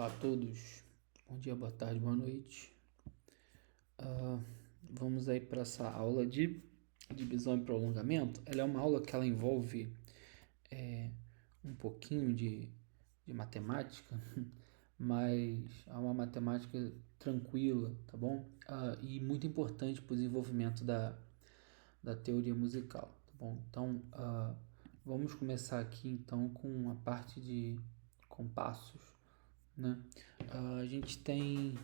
Olá a todos, bom dia, boa tarde, boa noite. Vamos aí para essa aula de divisão e prolongamento. Ela é uma aula que ela envolve um pouquinho de matemática, mas é uma matemática tranquila, tá bom? E muito importante para o desenvolvimento da teoria musical, tá bom? Então, vamos começar aqui então com a parte de compassos, né? A gente tem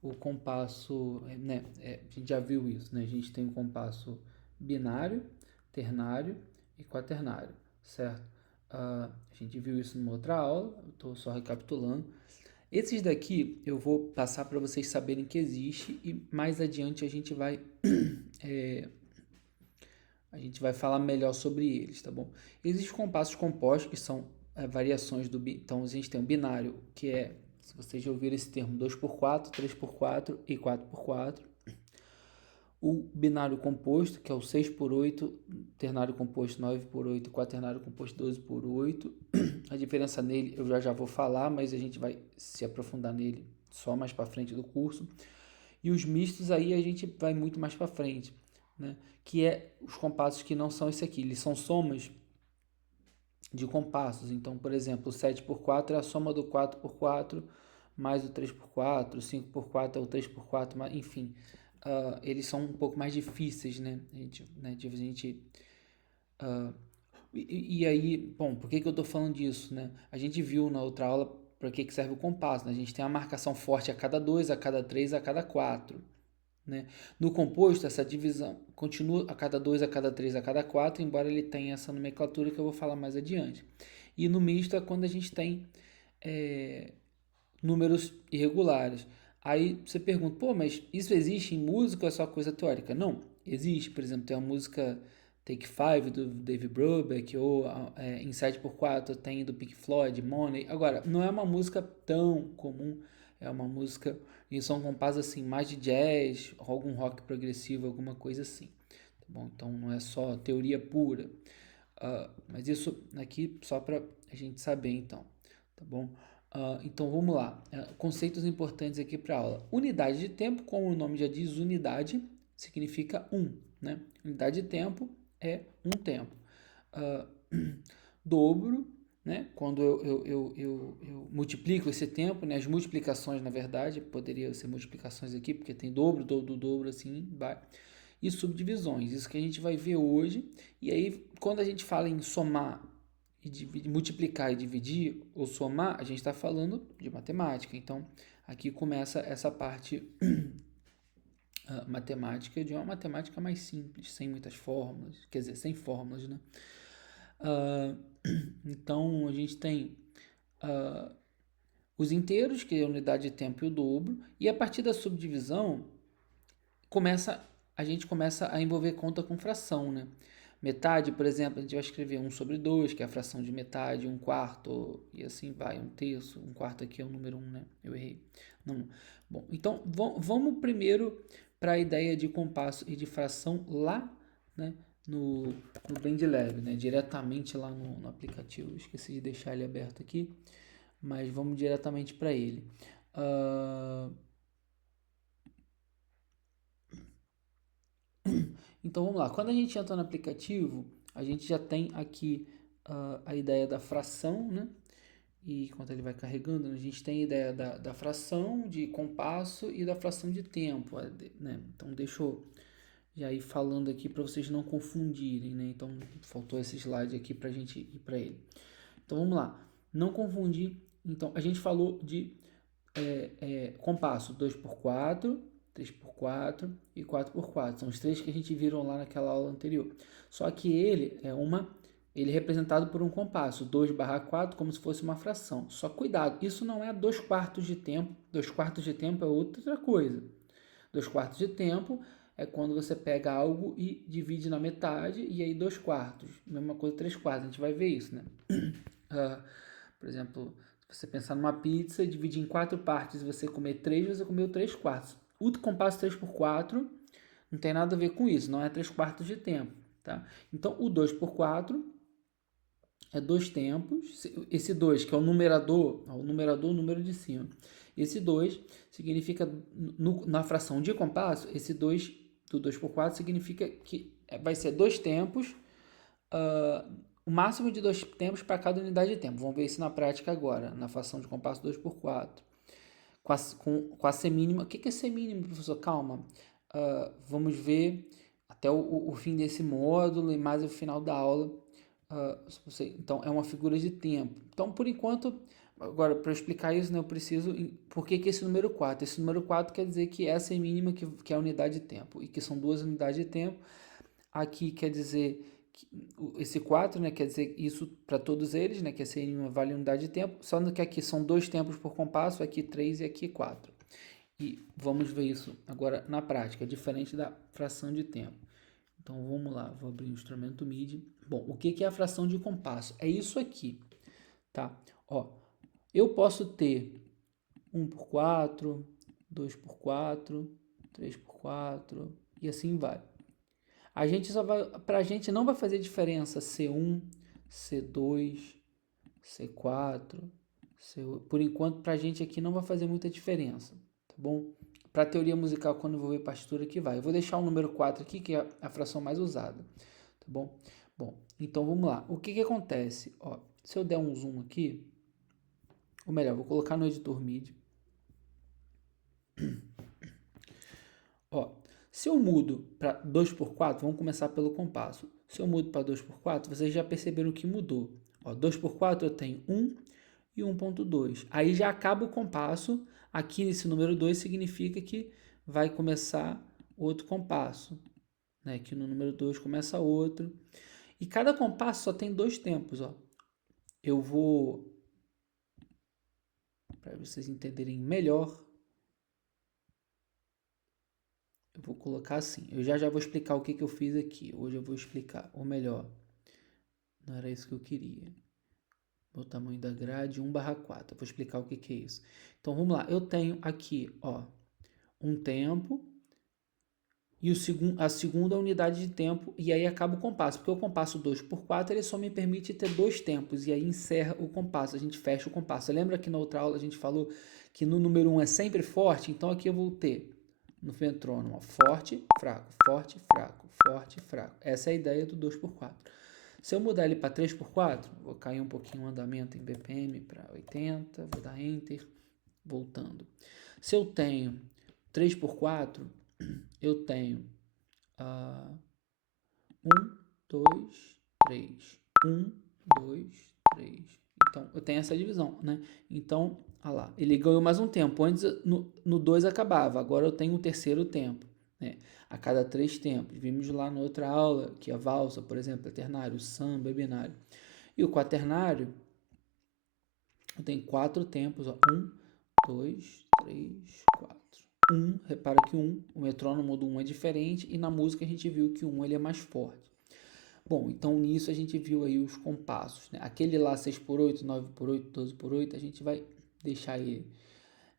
o compasso, né? A gente já viu isso, né? A gente tem o compasso binário, ternário e quaternário, certo? A gente viu isso numa outra aula, eu estou só recapitulando. Esses daqui eu vou passar para vocês saberem que existe e mais adiante a gente vai falar melhor sobre eles, tá bom? Existem compassos compostos que são variações do... Então, a gente tem o binário, que é, se vocês já ouviram esse termo, 2x4, 3x4 e 4x4. O binário composto, que é o 6x8, ternário composto 9x8 e quaternário composto 12x8. A diferença nele eu já vou falar, mas a gente vai se aprofundar nele só mais para frente do curso. E os mistos aí a gente vai muito mais para frente, né? Que é os compassos que não são esse aqui, eles são somas de compassos. Então, por exemplo, o 7x4 é a soma do 4x4 mais o 3x4, o 5x4 é o 3x4, enfim, eles são um pouco mais difíceis, né? E aí, bom, por que eu estou falando disso, né? A gente viu na outra aula para que serve o compasso, né? A gente tem a marcação forte a cada 2, a cada 3, a cada 4. Né? No composto, essa divisão continua a cada 2, a cada 3, a cada 4, embora ele tenha essa nomenclatura que eu vou falar mais adiante. E no misto é quando a gente tem números irregulares. Aí você pergunta, pô, mas isso existe em música ou é só coisa teórica? Não, existe. Por exemplo, tem a música Take Five do Dave Brubeck, ou em 7x4 tem do Pink Floyd, Money. Agora, não é uma música tão comum, é uma música, e são compassos assim, mais de jazz, algum rock progressivo, alguma coisa assim. Tá bom? Então não é só teoria pura. Mas isso aqui só para a gente saber então, tá bom? Então vamos lá, conceitos importantes aqui para a aula. Unidade de tempo, como o nome já diz, unidade significa né? Unidade de tempo é um tempo. Dobro, né? Quando eu multiplico esse tempo, né? As multiplicações, na verdade, poderiam ser multiplicações aqui, porque tem dobro, dobro, assim, vai. E subdivisões, isso que a gente vai ver hoje. E aí, quando a gente fala em somar e dividir, multiplicar e dividir ou somar, a gente está falando de matemática. Então, aqui começa essa parte matemática de uma matemática mais simples, sem muitas fórmulas, quer dizer, sem fórmulas, né? Então, a gente tem os inteiros, que é a unidade de tempo e o dobro, e a partir da subdivisão, a gente começa a envolver conta com fração, né? Metade, por exemplo, a gente vai escrever 1/2, que é a fração de metade, 1/4, e assim vai, 1/3, 1/4 aqui é o número 1, né? Eu errei. Não. Bom, então vamos primeiro para a ideia de compasso e de fração lá, né? No BandLab, né? Diretamente lá no aplicativo. Esqueci de deixar ele aberto aqui, mas vamos diretamente para ele. Então vamos lá, quando a gente entra no aplicativo, a gente já tem aqui a ideia da fração, né? E enquanto ele vai carregando, a gente tem a ideia da fração de compasso e da fração de tempo, né? Então deixa eu já ir falando aqui para vocês não confundirem, né? Então faltou esse slide aqui para a gente ir para ele. Então vamos lá, não confundir. Então a gente falou de compasso 2x4, 3x4 e 4x4. São os três que a gente viram lá naquela aula anterior. Só que ele é representado por um compasso, 2/4, como se fosse uma fração. Só cuidado, isso não é 2/4 de tempo. 2/4 de tempo é outra coisa. 2/4 de tempo é quando você pega algo e divide na metade, e aí 2/4. Mesma coisa, 3/4. A gente vai ver isso, né? Por exemplo, se você pensar numa pizza e dividir em 4 partes e você comer 3, você comeu 3/4. O compasso 3x4 não tem nada a ver com isso, não é 3/4 de tempo, tá? Então, o 2x4 é 2 tempos. Esse 2, que é o numerador, o número de cima. Esse 2 significa, na fração de compasso, esse 2 do 2 por 4 significa que vai ser 2 tempos, o máximo de 2 tempos para cada unidade de tempo. Vamos ver isso na prática agora, na fração de compasso 2 por 4. Com a semínima. O que é semínima, professor? Calma. Vamos ver até o fim desse módulo e mais o final da aula. Então, é uma figura de tempo. Então, por enquanto, agora, para explicar isso, né, eu preciso... Por que esse número 4? Esse número 4 quer dizer que essa é mínima, que é a unidade de tempo, e que são 2 unidades de tempo. Aqui quer dizer... Esse 4, né, quer dizer isso para todos eles, né, que essa mínima vale unidade de tempo, só que aqui são 2 tempos por compasso, aqui 3 e aqui 4. E vamos ver isso agora na prática, diferente da fração de tempo. Então vamos lá, vou abrir o instrumento MIDI. Bom, o que é a fração de compasso? É isso aqui, tá? Ó, eu posso ter 1 por 4, 2 por 4, 3 por 4 e assim vai. Pra gente não vai fazer diferença C1, C2, C4, por enquanto pra gente aqui não vai fazer muita diferença, tá bom? Para teoria musical, quando eu vou ver partitura aqui vai. Eu vou deixar o número 4 aqui, que é a fração mais usada, tá bom? Bom, então vamos lá. O que acontece? Ó, se eu der um zoom aqui, ou melhor, vou colocar no editor MIDI. Ó, se eu mudo para 2 por 4, vamos começar pelo compasso. Se eu mudo para 2 por 4, vocês já perceberam que mudou. Ó, 2 por 4 eu tenho 1 e 1.2. Aí já acaba o compasso. Aqui nesse número 2 significa que vai começar outro compasso. Né? Que no número 2 começa outro. E cada compasso só tem 2 tempos. Ó. Eu vou, para vocês entenderem melhor, eu vou colocar assim. Eu já vou explicar o que eu fiz aqui. Hoje eu vou explicar. Ou melhor, não era isso que eu queria. O tamanho da grade 1/4. Eu vou explicar o que é isso. Então vamos lá. Eu tenho aqui, ó, um tempo e a segunda unidade de tempo, e aí acaba o compasso, porque o compasso 2 por 4 ele só me permite ter 2 tempos, e aí encerra o compasso, a gente fecha o compasso. Lembra que na outra aula a gente falou que no número 1 é sempre forte? Então aqui eu vou ter no metrônomo forte, fraco, forte, fraco, forte, fraco. Essa é a ideia do 2 por 4. Se eu mudar ele para 3 por 4, vou cair um pouquinho o andamento em BPM para 80, vou dar Enter, voltando. Se eu tenho 3 por 4, eu tenho 1, 2, 3. 1, 2, 3. Então, eu tenho essa divisão, né? Então, olha lá, ele ganhou mais um tempo. Antes, no 2 acabava, agora eu tenho um terceiro tempo, né? A cada 3 tempos. Vimos lá na outra aula, que a valsa, por exemplo, é ternário, o samba é binário. E o quaternário, eu tenho 4 tempos, ó. 1, 2, 3, 4. 1, repara que o metrônomo do 1 é diferente, e na música a gente viu que o 1 ele é mais forte. Bom, então nisso a gente viu aí os compassos, né? Aquele lá 6x8, 9x8, 12x8, a gente vai deixar ele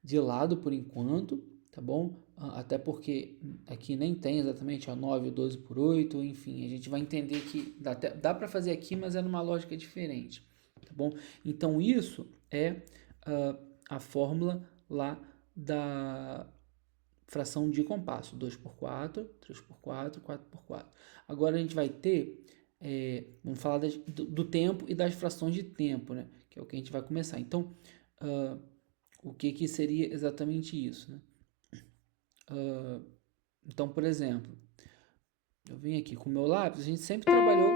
de lado por enquanto, tá bom? Até porque aqui nem tem exatamente 9 ou 12x8, enfim, a gente vai entender que dá para fazer aqui, mas é numa lógica diferente, tá bom? Então isso é a fórmula lá da fração de compasso, 2x4, 3x4, 4x4. Agora a gente vai ter, vamos falar do tempo e das frações de tempo, né? Que é o que a gente vai começar. Então, o que seria exatamente isso, né? Então, por exemplo, eu vim aqui com o meu lápis, a gente sempre trabalhou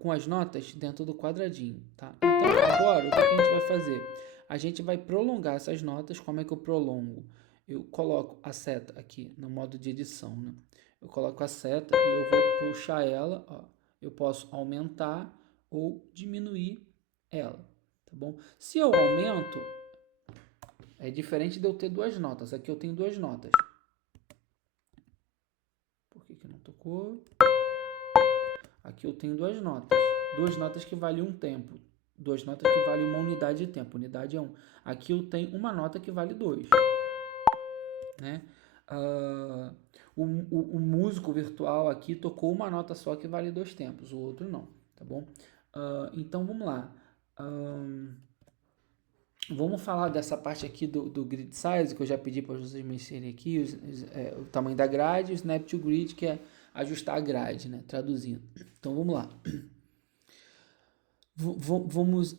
com as notas dentro do quadradinho, tá? Então, agora, o que a gente vai fazer? A gente vai prolongar essas notas. Como é que eu prolongo? Eu coloco a seta aqui no modo de edição, né? Eu coloco a seta e eu vou puxar ela, ó. Eu posso aumentar ou diminuir ela, tá bom? Se eu aumento, é diferente de eu ter duas notas. Aqui eu tenho duas notas. Por que não tocou? Aqui eu tenho duas notas que valem um tempo, duas notas que valem uma unidade de tempo, unidade é 1. Aqui eu tenho uma nota que vale 2, né? O músico virtual aqui tocou uma nota só que vale 2 tempos, o outro não, tá bom? Então vamos lá. Vamos falar dessa parte aqui do grid size, que eu já pedi para vocês mexerem aqui, o tamanho da grade, o snap to grid, que é ajustar a grade, né? Traduzindo. Então vamos lá. Vamos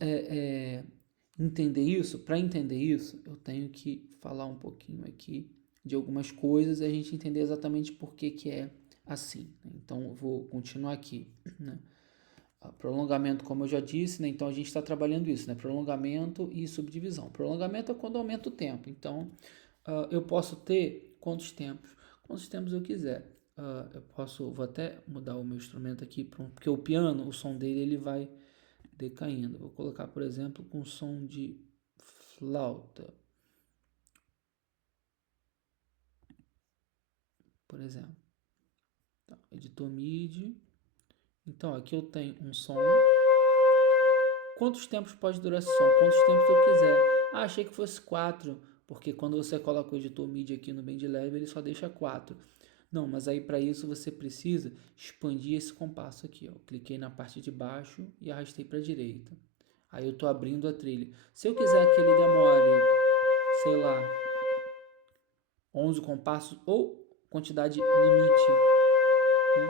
entender isso. Para entender isso, eu tenho que falar um pouquinho aqui de algumas coisas e a gente entender exatamente por que que é assim, né? Então eu vou continuar aqui, né? Prolongamento, como eu já disse, né? Então a gente está trabalhando isso, né? Prolongamento e subdivisão. Prolongamento é quando aumenta o tempo. Então eu posso ter quantos tempos eu quiser. Vou até mudar o meu instrumento aqui, porque o piano, o som dele ele vai decaindo. Vou colocar, por exemplo, com som de flauta, por exemplo. Então, editor MIDI. Então aqui eu tenho um som. Quantos tempos pode durar esse som? Quantos tempos eu quiser. Achei que fosse 4, porque quando você coloca o editor MIDI aqui no BandLab, ele só deixa 4. Não, mas aí para isso você precisa expandir esse compasso aqui. Ó. Cliquei na parte de baixo e arrastei para a direita. Aí eu estou abrindo a trilha. Se eu quiser que ele demore, sei lá, 11 compassos ou quantidade limite, né?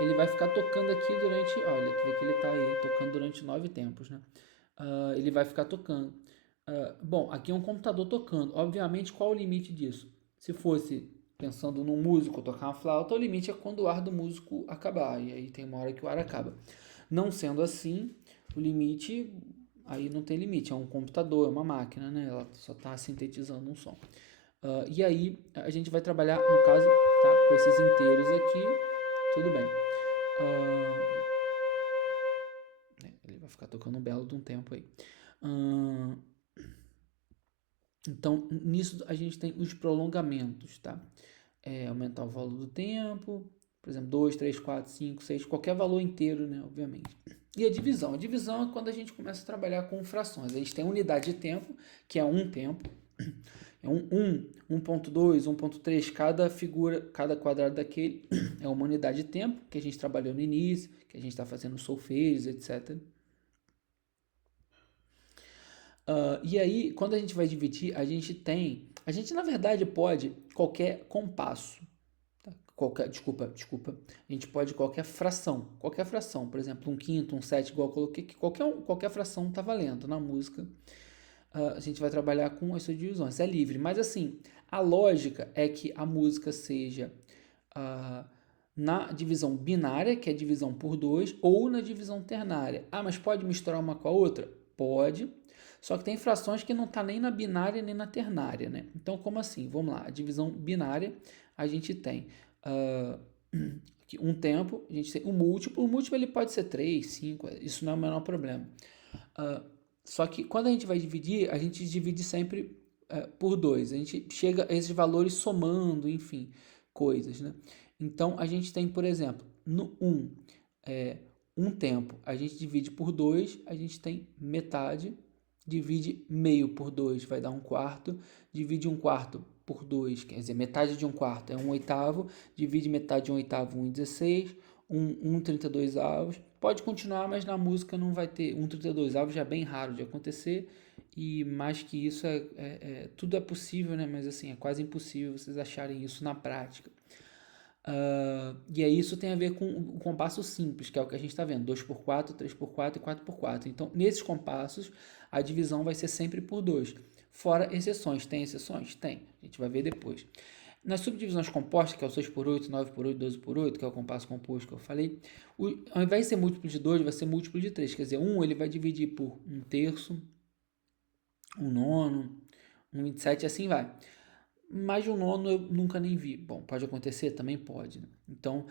Ele vai ficar tocando aqui durante, olha, tu vê que ele está aí tocando durante 9 tempos, né? Ele vai ficar tocando. Bom, aqui é um computador tocando. Obviamente, qual o limite disso? Se fosse pensando num músico tocar uma flauta, o limite é quando o ar do músico acabar. E aí tem uma hora que o ar acaba. Não sendo assim, o limite, aí não tem limite. É um computador, é uma máquina, né? Ela só está sintetizando um som. E aí a gente vai trabalhar, no caso, tá, com esses inteiros aqui. Tudo bem. Ele vai ficar tocando um belo de um tempo aí. Então, nisso a gente tem os prolongamentos, tá? Aumentar o valor do tempo, por exemplo, 2, 3, 4, 5, 6, qualquer valor inteiro, né? Obviamente. E a divisão? A divisão é quando a gente começa a trabalhar com frações. A gente tem a unidade de tempo, que é um tempo. É 1.2, 1.3, cada figura, cada quadrado daquele é uma unidade de tempo, que a gente trabalhou no início, que a gente está fazendo solfejos, etc. E aí, quando a gente vai dividir, a gente na verdade pode qualquer compasso, tá? Desculpa, a gente pode qualquer fração, por exemplo, um quinto, um sétimo, igual eu coloquei, que qualquer fração está valendo na música. A gente vai trabalhar com as subdivisões, é livre, mas assim, a lógica é que a música seja na divisão binária, que é divisão por 2, ou na divisão ternária. Mas pode misturar uma com a outra? Pode, só que tem frações que não está nem na binária nem na ternária, né? Então, como assim? Vamos lá, a divisão binária, a gente tem um tempo, a gente tem o múltiplo ele pode ser 3, 5, isso não é o menor problema. Só que quando a gente vai dividir, a gente divide sempre por 2. A gente chega a esses valores somando, enfim, coisas, né? Então, a gente tem, por exemplo, no 1 tempo, a gente divide por 2, a gente tem metade, divide meio por 2, vai dar 1/4, divide 1/4 por 2, quer dizer, metade de 1/4 é 1/8, divide metade de 1/8, 1/16, 1/32. Pode continuar, mas na música não vai ter 1/32, já é bem raro de acontecer, e mais que isso, tudo é possível, né? Mas assim, é quase impossível vocês acharem isso na prática. E aí isso tem a ver com o compasso simples, que é o que a gente está vendo, 2x4, 3x4 e 4x4. Então, nesses compassos, a divisão vai ser sempre por 2. Fora exceções. Tem exceções? Tem. A gente vai ver depois. Nas subdivisões compostas, que é o 6x8, 9x8, 12x8, que é o compasso composto que eu falei, ao invés de ser múltiplo de 2, vai ser múltiplo de 3. Quer dizer, ele vai dividir por 1/3, 1/9, 1/27 e assim vai. Mais de 1/9 eu nunca nem vi. Bom, pode acontecer? Também pode. Né? Então,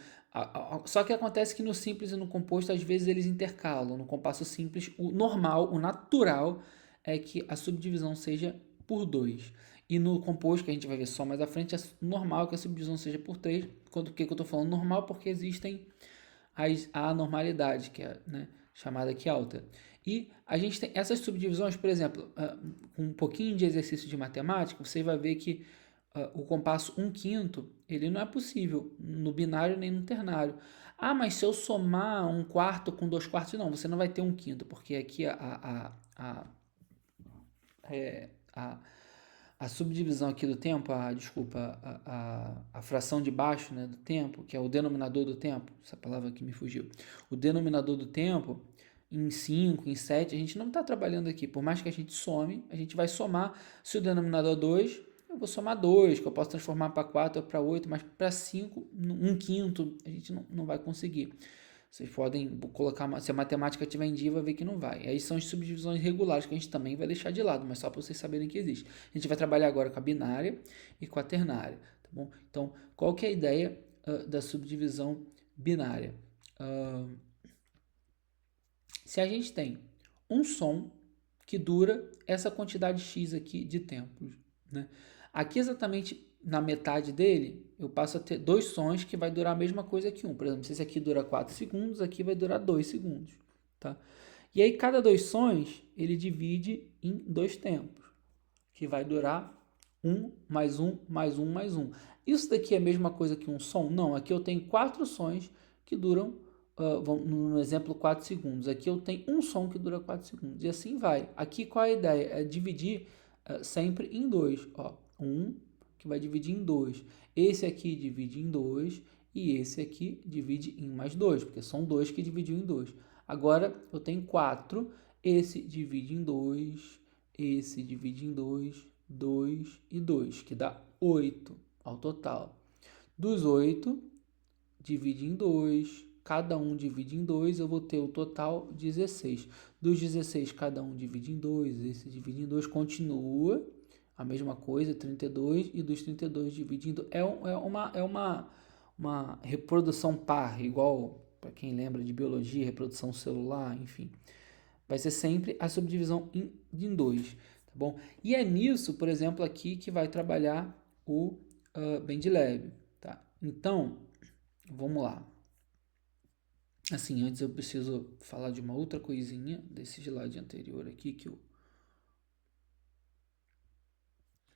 só que acontece que no simples e no composto, às vezes eles intercalam. No compasso simples, o normal, o natural, é que a subdivisão seja por 2. E no composto, que a gente vai ver só mais à frente, é normal que a subdivisão seja por 3. Por que eu estou falando normal? Porque existem a anormalidade, que é, né, chamada aqui alta. E a gente tem essas subdivisões, por exemplo, com um pouquinho de exercício de matemática, você vai ver que o compasso 1/5, ele não é possível no binário nem no ternário. Ah, mas se eu somar um quarto com 2 quartos, não, você não vai ter um quinto, porque aqui a subdivisão aqui do tempo, a fração de baixo, né, do tempo, que é o denominador do tempo, essa palavra que me fugiu, o denominador do tempo, em 5, em 7, a gente não está trabalhando aqui, por mais que a gente some, a gente vai somar, se o denominador é 2, eu vou somar 2, que eu posso transformar para 4 ou para 8, mas para 5, um quinto, a gente não vai conseguir. Vocês podem colocar, se a matemática tiver em dia, vai ver que não vai. Aí são as subdivisões regulares que a gente também vai deixar de lado, mas só para vocês saberem que existe. A gente vai trabalhar agora com a binária e com a ternária, tá bom? Então, qual que é a ideia da subdivisão binária? Se a gente tem um som que dura essa quantidade X aqui de tempos, né? Aqui exatamente na metade dele, eu passo a ter 2 sons que vai durar a mesma coisa que um. Por exemplo, se esse aqui dura 4 segundos, aqui vai durar 2 segundos, tá? E aí cada 2 sons, ele divide em 2 tempos, que vai durar 1 mais 1 mais 1 mais 1. Isso daqui é a mesma coisa que um som? Não, aqui eu tenho 4 sons que duram, no exemplo, 4 segundos. Aqui eu tenho um som que dura 4 segundos. E assim vai. Aqui qual é a ideia? É dividir sempre em 2. Um que vai dividir em 2. Esse aqui divide em 2 e esse aqui divide em mais 2, porque são 2 que dividiu em 2. Agora eu tenho 4, esse divide em 2, esse divide em 2, 2 e 2, que dá 8 ao total. Dos 8, divide em 2, cada um divide em 2, eu vou ter o total 16. Dos 16, cada um divide em 2, esse divide em 2, continua a mesma coisa, 32, e dos 32 divide em 2. Uma reprodução par, igual para quem lembra de biologia, reprodução celular, enfim. Vai ser sempre a subdivisão em 2, tá bom? E é nisso, por exemplo, aqui que vai trabalhar o Mendeleev, tá? Então, vamos lá. Assim, antes eu preciso falar de uma outra coisinha desse slide anterior aqui que eu...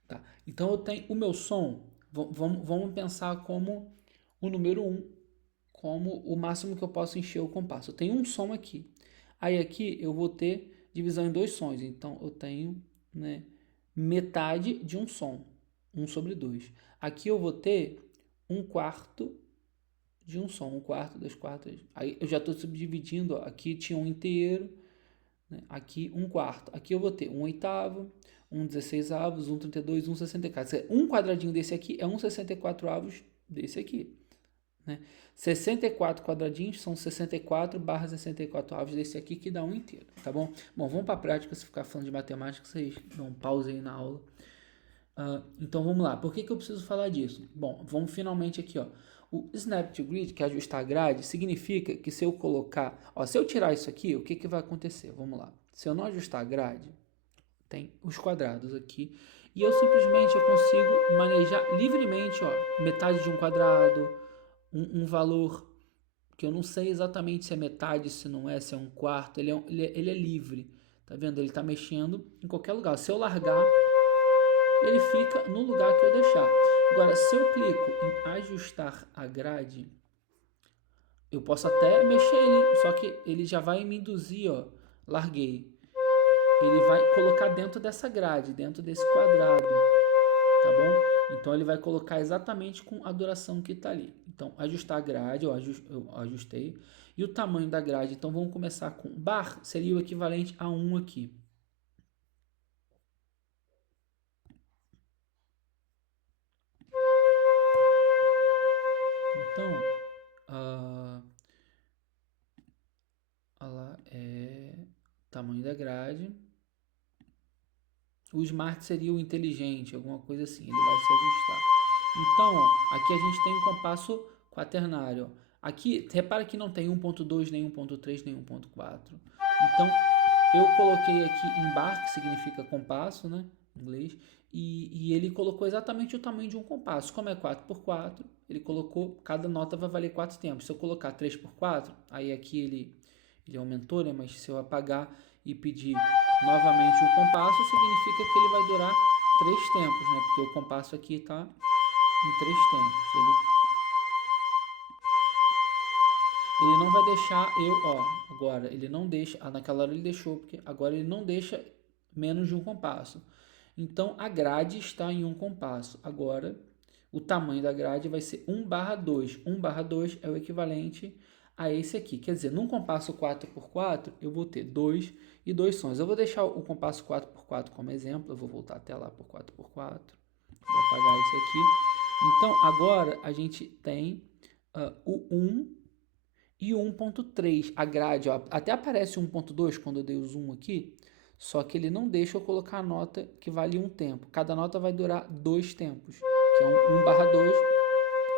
Tá. Então eu tenho o meu som, vamos pensar como o número 1, como o máximo que eu posso encher o compasso. Eu tenho um som aqui. Aí aqui eu vou ter divisão em 2 sons. Então eu tenho, né, metade de um som, 1 sobre 2. Aqui eu vou ter 1/4 de um som, 1/4, 2/4. Aí eu já estou subdividindo, ó. Aqui tinha um inteiro, né? Aqui 1/4. Aqui eu vou ter 1/8, 1/16, 1/32, 1/64. Um quadradinho desse aqui é 1/64 desse aqui, né? 64 quadradinhos são 64/64 desse aqui, que dá um inteiro, tá bom? Bom, vamos para a prática. Se ficar falando de matemática, vocês dão um pause aí na aula. Então vamos lá. Por que eu preciso falar disso? Bom, vamos finalmente aqui, ó. O Snap to Grid, que é ajustar a grade, significa que se eu colocar... se eu tirar isso aqui, o que vai acontecer? Vamos lá. Se eu não ajustar a grade, tem os quadrados aqui, e eu simplesmente consigo manejar livremente, ó, metade de um quadrado, um valor que eu não sei exatamente se é metade, se não é, se é 1/4, ele é livre, tá vendo? Ele tá mexendo em qualquer lugar. Se eu largar, ele fica no lugar que eu deixar. Agora, se eu clico em ajustar a grade, eu posso até mexer ele, só que ele já vai me induzir, ó, larguei. Ele vai colocar dentro dessa grade, dentro desse quadrado, tá bom? Então ele vai colocar exatamente com a duração que está ali. Então, ajustar a grade, eu ajustei. E o tamanho da grade, então vamos começar com bar, seria o equivalente a 1 aqui. Então, lá é tamanho da grade. O smart seria o inteligente, alguma coisa assim, ele vai se ajustar. Então, ó, aqui a gente tem um compasso quaternário. Ó. Aqui, repara que não tem 1.2, nem 1.3, nem 1.4. Então, eu coloquei aqui em bar, que significa compasso, né, em inglês, e ele colocou exatamente o tamanho de um compasso. Como é 4x4, ele colocou, cada nota vai valer 4 tempos. Se eu colocar 3x4, aí aqui ele aumentou, né, mas se eu apagar e pedir novamente um compasso, significa que ele vai durar 3 tempos, né, porque o compasso aqui está em 3 tempos. ele não vai deixar agora ele não deixa, naquela hora ele deixou, porque agora ele não deixa menos de um compasso. Então, a grade está em um compasso. Agora, o tamanho da grade vai ser 1/2. 1/2 é o equivalente a esse aqui. Quer dizer, num compasso 4x4, eu vou ter 2 e 2 sons. Eu vou deixar o compasso 4x4 como exemplo. Eu vou voltar até lá por 4x4. Vou apagar isso aqui. Então, agora a gente tem o 1 e o 1.3. A grade, até aparece 1.2 quando eu dei o zoom aqui, só que ele não deixa eu colocar a nota que vale um tempo. Cada nota vai durar 2 tempos, que é um 1/2.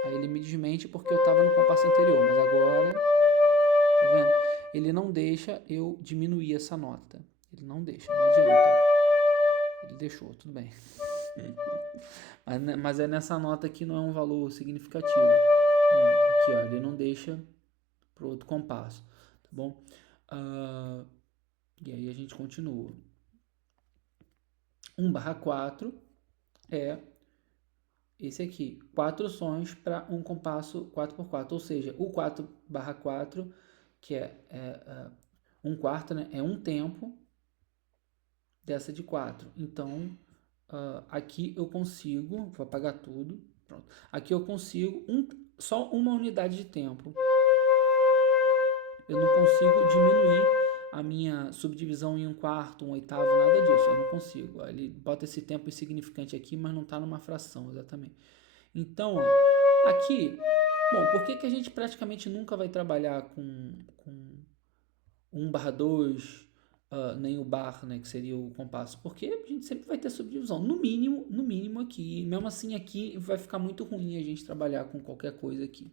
Aí ele me desmente porque eu estava no compasso anterior, mas agora, tá vendo? Ele não deixa eu diminuir essa nota. Ele não deixa, não adianta. Ele deixou, tudo bem. Mas é nessa nota que não é um valor significativo. Aqui, ó, ele não deixa para o outro compasso, tá bom? E aí a gente continua. 1/4 é esse aqui, 4 sons para um compasso 4x4, ou seja, o 4/4, que é 1/4, né, é um tempo dessa de 4. Então, aqui eu consigo, vou apagar tudo, pronto. Aqui eu consigo só uma unidade de tempo. Eu não consigo diminuir a minha subdivisão em 1/4, 1/8, nada disso. Eu não consigo. Ele bota esse tempo insignificante aqui, mas não está numa fração exatamente. Então, aqui, bom, por que a gente praticamente nunca vai trabalhar com 1/2, nem o bar, né, que seria o compasso? Porque a gente sempre vai ter subdivisão, no mínimo aqui. Mesmo assim, aqui vai ficar muito ruim a gente trabalhar com qualquer coisa aqui.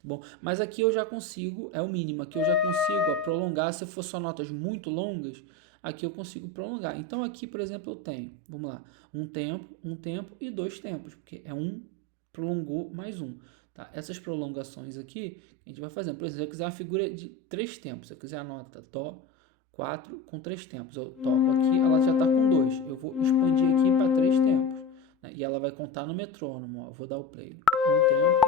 Bom, mas aqui eu já consigo, é o mínimo, aqui eu já consigo prolongar. Se for só notas muito longas, aqui eu consigo prolongar. Então aqui, por exemplo, eu tenho, vamos lá, um tempo e 2 tempos, porque é um prolongou mais um. Tá? Essas prolongações aqui, a gente vai fazendo. Por exemplo, se eu quiser uma figura de 3 tempos, se eu quiser a nota Dó 4 com 3 tempos, eu toco aqui, ela já está com 2. Eu vou expandir aqui para 3 tempos. Né? E ela vai contar no metrônomo. Ó. Eu vou dar o play. Um tempo,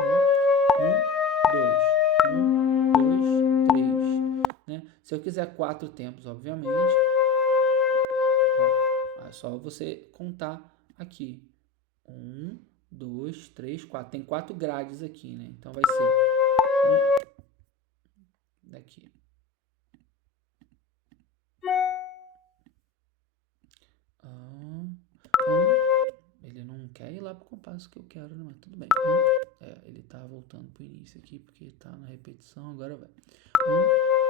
3. Né? Se eu quiser 4 tempos, obviamente, ó, é só você contar aqui. 1, 2, 3, 4. Tem 4 grades aqui, né? Então vai ser daqui. Ele não quer ir lá pro compasso que eu quero, né? Mas tudo bem. Ele tá voltando pro início aqui porque tá na repetição. Agora vai. 1,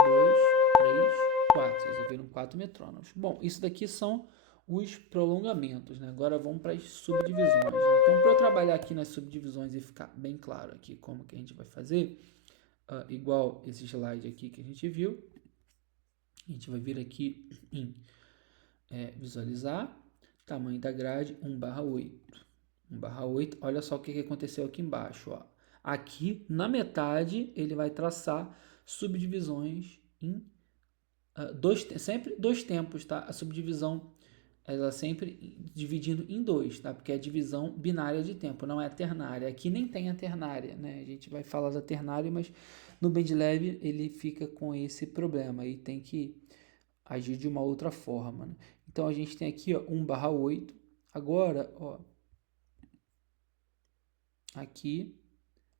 2, 3, 4. Vocês ouviram 4 metrônomos. Bom, isso daqui são os prolongamentos, né? Agora vamos para as subdivisões. Né? Então, para eu trabalhar aqui nas subdivisões e ficar bem claro aqui como que a gente vai fazer, igual esse slide aqui que a gente viu, a gente vai vir aqui em visualizar, tamanho da grade 1/8. 1/8, olha só o que aconteceu aqui embaixo. Ó. Aqui, na metade, ele vai traçar subdivisões em sempre 2 tempos, tá? A subdivisão, ela sempre dividindo em 2, tá? Porque é a divisão binária de tempo, não é a ternária. Aqui nem tem a ternária, né? A gente vai falar da ternária, mas no Mendeley ele fica com esse problema e tem que agir de uma outra forma, né? Então, a gente tem aqui, ó, 1/8. Agora, ó, aqui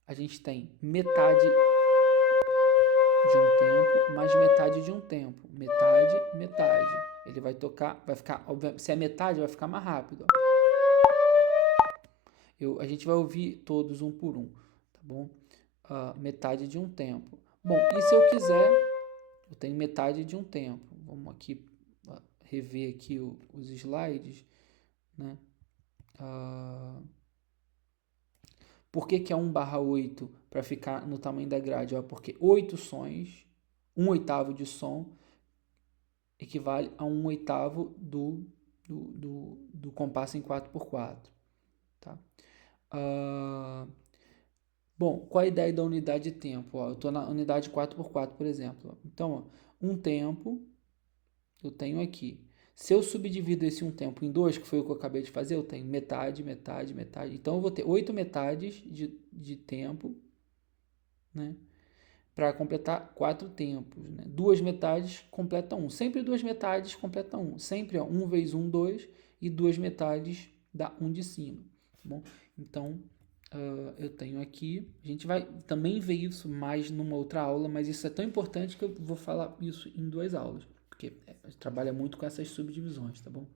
a gente tem metade de um tempo mais metade de um tempo. Metade, metade. Ele vai tocar, vai ficar, obviamente, se é metade, vai ficar mais rápido. A gente vai ouvir todos um por um, tá bom? Metade de um tempo. Bom, e se eu quiser, eu tenho metade de um tempo. Vamos aqui rever aqui os slides, né? Por que é 1/8 para ficar no tamanho da grade? Porque 8 sons, 1/8 de som, equivale a 1/8 do compasso em 4x4. Tá? Bom, qual a ideia da unidade de tempo? Eu estou na unidade 4x4, por exemplo. Então, um tempo eu tenho aqui. Se eu subdivido esse um tempo em 2, que foi o que eu acabei de fazer, eu tenho metade, metade, metade. Então, eu vou ter 8 metades de tempo, né, para completar 4 tempos, né? 2 metades completa 1. Sempre 2 metades completa 1. Sempre, ó, 1 vezes 1, 2, e 2 metades dá 1 de cima, tá bom? Então, eu tenho aqui, a gente vai também ver isso mais numa outra aula, mas isso é tão importante que eu vou falar isso em 2 aulas, porque a gente trabalha muito com essas subdivisões, tá bom?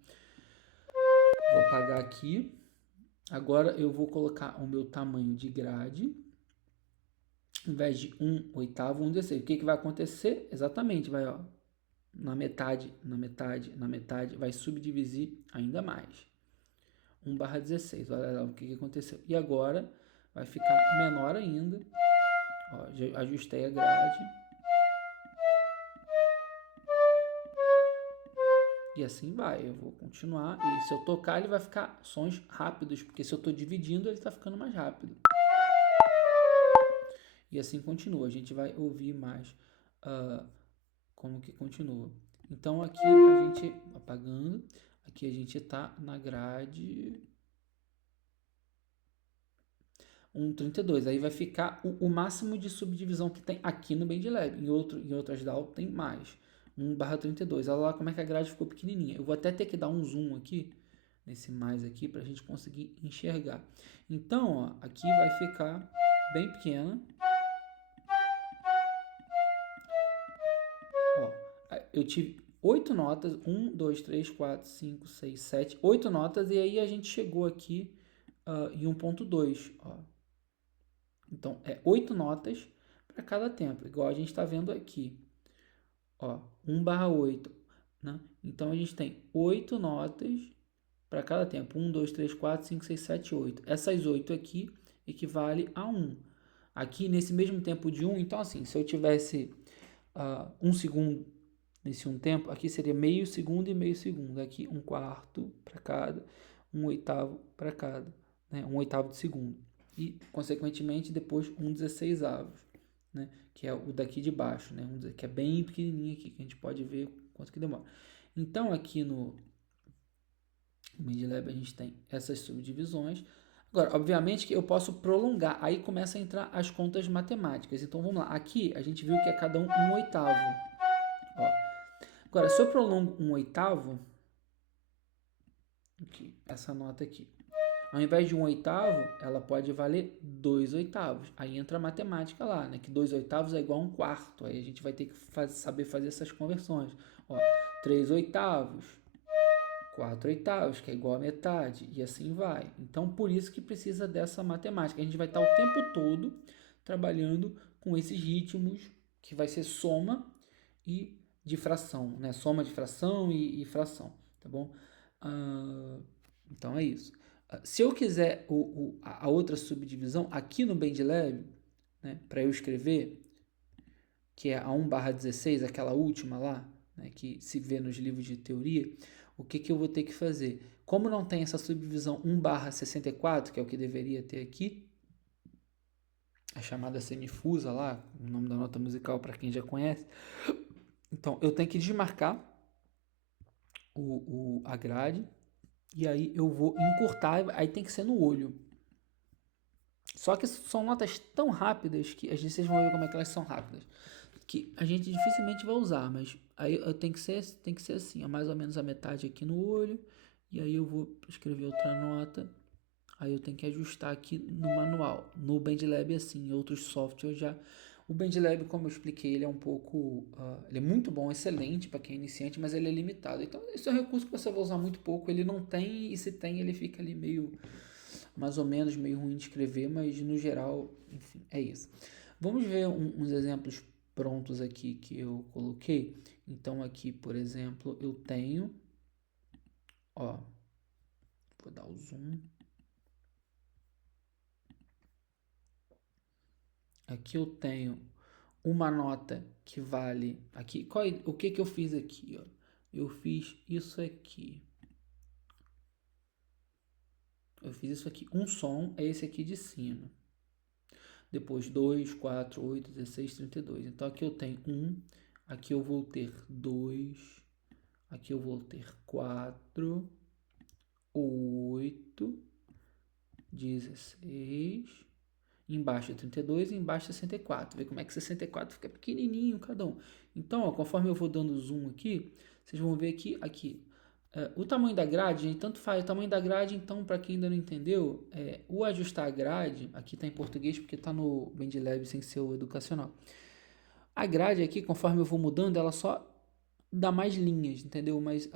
Vou apagar aqui. Agora eu vou colocar o meu tamanho de grade. Em vez de 1/8, 1/16. O que vai acontecer? Exatamente, vai, ó, na metade, na metade, na metade, vai subdividir ainda mais. 1/16. Olha lá o que aconteceu. E agora vai ficar menor ainda. Ó, já ajustei a grade. E assim vai. Eu vou continuar. E se eu tocar, ele vai ficar sons rápidos. Porque se eu estou dividindo, ele está ficando mais rápido. E assim continua. A gente vai ouvir mais como que continua. Então aqui a gente, apagando, aqui a gente está na grade 1/32. Aí vai ficar o máximo de subdivisão que tem aqui no BandLab. Em outras DAO tem mais. 1/32. Olha lá como é que a grade ficou pequenininha. Eu vou até ter que dar um zoom aqui, nesse mais aqui, para a gente conseguir enxergar. Então, ó, aqui vai ficar bem pequena. Ó, eu tive 8 notas, 1, 2, 3, 4, 5, 6, 7, 8 notas, e aí a gente chegou aqui em 1.2, ó. Então, 8 notas para cada tempo, igual a gente está vendo aqui, ó, 1/8, né? Então, a gente tem 8 notas para cada tempo, 1, 2, 3, 4, 5, 6, 7, 8. Essas 8 aqui equivale a 1. Aqui, nesse mesmo tempo de 1, então assim, se eu tivesse 1 segundo nesse um tempo, aqui seria meio segundo e meio segundo. Aqui 1/4 para cada, 1/8 para cada, né? 1/8 de segundo. E, consequentemente, depois 1/16, né? Que é o daqui de baixo, né? Que é bem pequenininho aqui, que a gente pode ver quanto que demora. Então, aqui no MediLab a gente tem essas subdivisões. Agora, obviamente que eu posso prolongar, aí começa a entrar as contas matemáticas. Então, vamos lá. Aqui a gente viu que é cada um 1/8. Ó. Agora, se eu prolongo 1/8, aqui, essa nota aqui, ao invés de 1/8, ela pode valer 2/8. Aí entra a matemática lá, né? Que 2/8 é igual a 1/4. Aí a gente vai ter que saber fazer essas conversões. Ó, 3/8, 4/8, que é igual a metade, e assim vai. Então, por isso que precisa dessa matemática. A gente vai estar o tempo todo trabalhando com esses ritmos, que vai ser soma e de fração, né? Soma de fração e fração, tá bom? Então é isso. Se eu quiser a outra subdivisão, aqui no BandLab, né, para eu escrever, que é a 1/16, aquela última lá, né, que se vê nos livros de teoria, o que eu vou ter que fazer? Como não tem essa subdivisão 1/64, que é o que deveria ter aqui, a chamada semifusa lá, o nome da nota musical para quem já conhece, então eu tenho que desmarcar a grade, e aí eu vou encurtar, aí tem que ser no olho. Só que são notas tão rápidas que a gente, vocês vão ver como é que elas são rápidas, que a gente dificilmente vai usar, mas aí tem que ser assim, é mais ou menos a metade aqui no olho, e aí eu vou escrever outra nota, aí eu tenho que ajustar aqui no manual. No BandLab assim, em outros softwares já. O BandLab, como eu expliquei, ele é um pouco, ele é muito bom, excelente para quem é iniciante, mas ele é limitado. Então, esse é um recurso que você vai usar muito pouco, ele não tem, e se tem, ele fica ali meio, mais ou menos, meio ruim de escrever, mas no geral, enfim, é isso. Vamos ver uns exemplos prontos aqui que eu coloquei. Então, aqui, por exemplo, eu tenho, ó, vou dar o zoom. Aqui eu tenho uma nota que vale aqui. O que eu fiz aqui? Ó? Eu fiz isso aqui. Eu fiz isso aqui. Um som é esse aqui de cima. Depois 2, 4, 8, 16, 32. Então aqui eu tenho 1. Aqui eu vou ter 2. Aqui eu vou ter 4, 8, 16. embaixo é 32 e embaixo é 64. Vê como é que 64 fica pequenininho cada um. Então, ó, conforme eu vou dando zoom aqui, vocês vão ver aqui. O tamanho da grade, gente, tanto faz. O tamanho da grade, então, para quem ainda não entendeu, o ajustar a grade, aqui está em português porque está no BandLab sem ser o educacional. A grade aqui, conforme eu vou mudando, ela só dá mais linhas, entendeu? Mas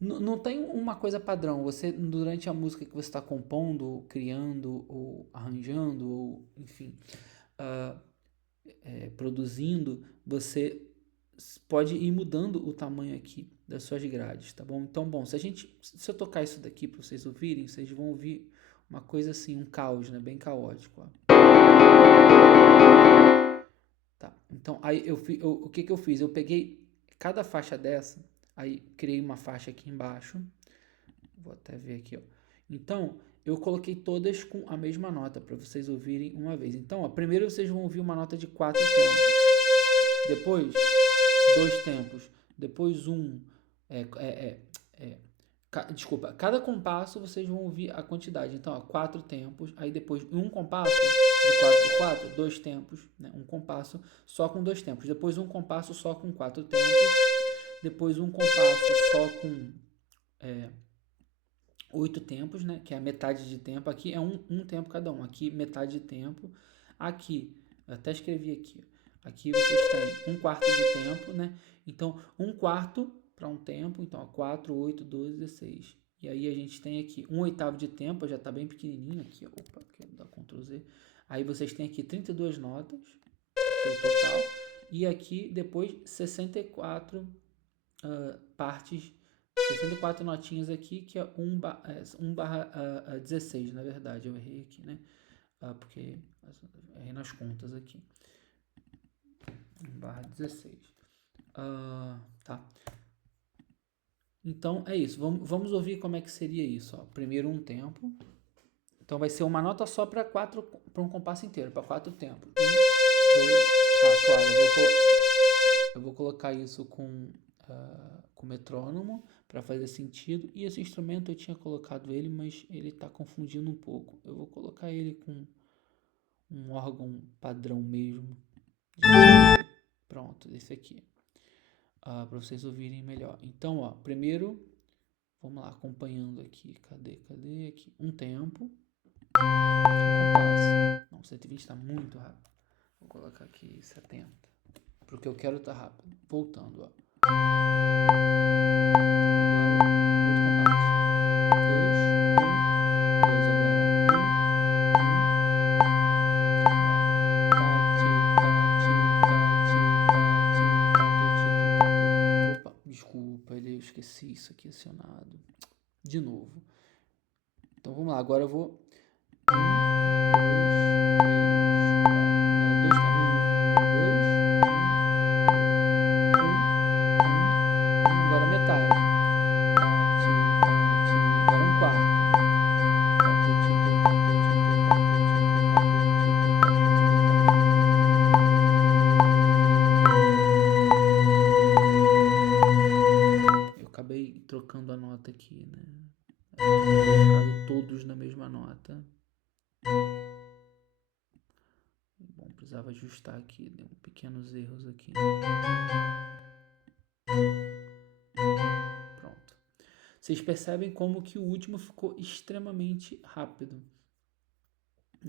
não tem uma coisa padrão. Você, durante a música que você está compondo, ou criando, ou arranjando, ou enfim, produzindo, você pode ir mudando o tamanho aqui das suas grades, tá bom? Então, bom, se eu tocar isso daqui para vocês ouvirem, vocês vão ouvir uma coisa assim, um caos, né? Bem caótico, ó. Tá, então aí o que que eu fiz? Eu peguei cada faixa dessa, aí criei uma faixa aqui embaixo, vou até ver aqui, ó. Então, eu coloquei todas com a mesma nota para vocês ouvirem uma vez. Então, ó, primeiro vocês vão ouvir uma nota de 4 tempos, depois 2 tempos, depois desculpa, cada compasso vocês vão ouvir a quantidade. Então, ó, 4 tempos, aí depois um compasso de 4 por 4, 2 tempos, né? Um compasso só com 2 tempos, depois um compasso só com 4 tempos, depois um compasso só com 8 tempos, né? Que é a metade de tempo. Aqui é um tempo cada um. Aqui, metade de tempo. Aqui, eu até escrevi aqui. Aqui vocês têm um quarto de tempo, né? Então, um quarto para um tempo. Então, ó, 4, 8, 12, 16. E aí a gente tem aqui um oitavo de tempo, já está bem pequenininho aqui. Opa, quero dar Ctrl Z. Aí vocês têm aqui 32 notas, que é o total. E aqui, depois, 64 partes, 64 notinhas aqui, que é 1/16, na verdade, eu errei aqui, né? Porque errei nas contas aqui. 1/16. Tá. Então, é isso. Vamos ouvir como é que seria isso. Ó. Primeiro um tempo. Então, vai ser uma nota só para um compasso inteiro, para 4 tempos. 1, 2... claro, eu vou colocar isso com metrônomo para fazer sentido. E esse instrumento eu tinha colocado ele, mas ele está confundindo um pouco. Eu vou colocar ele com um órgão padrão mesmo. Pronto, esse aqui. Para vocês ouvirem melhor. Então, ó, primeiro, vamos lá, acompanhando aqui. Cadê aqui? Um tempo. Um compasso. Não, 120 está muito rápido. Vou colocar aqui 70. Porque eu quero estar rápido. Voltando, ó. Desculpa, eu esqueci isso aqui acionado. De novo. Então vamos lá, agora eu vou. 1, 2, 3, 4. 1, 2, 1, 1, agora metade. Agora um quarto. Eu acabei trocando a nota aqui, né? Colocado todos na mesma nota. Bom, precisava ajustar aqui, deu pequenos erros aqui. Pronto. Vocês percebem como que o último ficou extremamente rápido.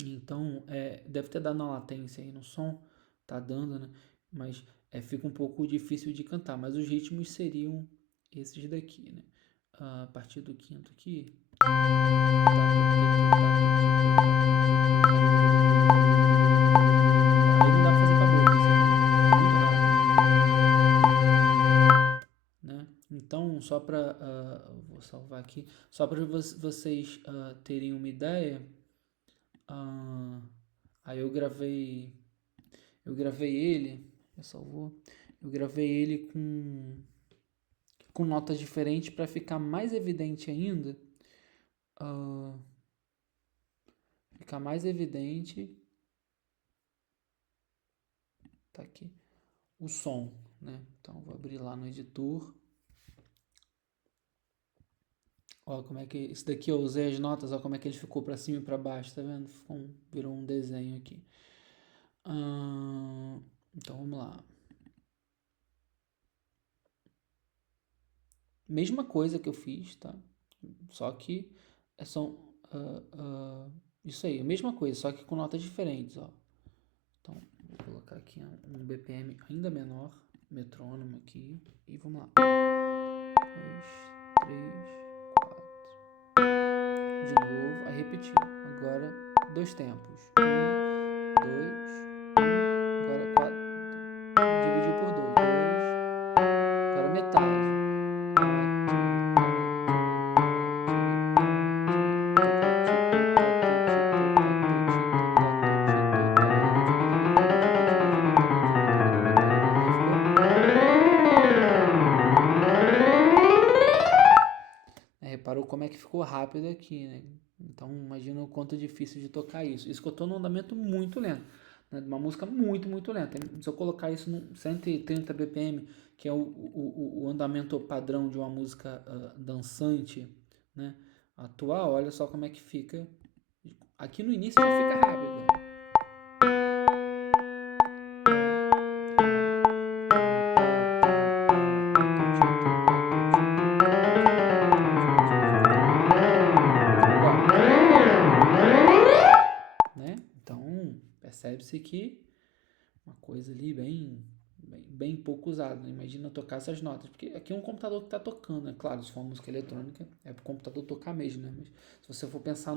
Então, deve ter dado uma latência aí no som, tá dando, né? Mas fica um pouco difícil de cantar, mas os ritmos seriam esses daqui, né? A partir do quinto aqui. Aí não dá pra fazer com a boca, isso aqui é muito rápido, né? Então, só para vou salvar aqui, só para vocês terem uma ideia, aí eu gravei ele, eu gravei ele com notas diferentes para ficar mais evidente ainda, tá aqui, o som, né? Então, vou abrir lá no editor. Ó, como é que esse daqui eu usei as notas, ó, como é que ele ficou para cima e para baixo, tá vendo? Virou um desenho aqui. Então vamos lá. Mesma coisa que eu fiz, tá? Só que são isso aí, a mesma coisa, só que com notas diferentes, ó. Então vou colocar aqui um BPM ainda menor, metrônomo aqui, e vamos lá. 2, 3, 4. De novo, aí repetiu. Agora, dois tempos. 1, 2, 1. Agora 4. Dividiu por 2. 2. Agora metade. Reparou como é que ficou rápido aqui, né? Então imagina o quanto difícil de tocar isso. Isso que eu tô num andamento muito lento, né? Uma música muito, muito lenta. Se eu colocar isso no 130 BPM, que é o andamento padrão de uma música dançante, né? Atual, olha só como é que fica. Aqui no início já fica rápido. Percebe-se que uma coisa ali bem pouco usada, né? Imagina tocar essas notas, porque aqui é um computador que está tocando, né? Claro, se for uma música eletrônica, é para o computador tocar mesmo, né? Mas se você for pensar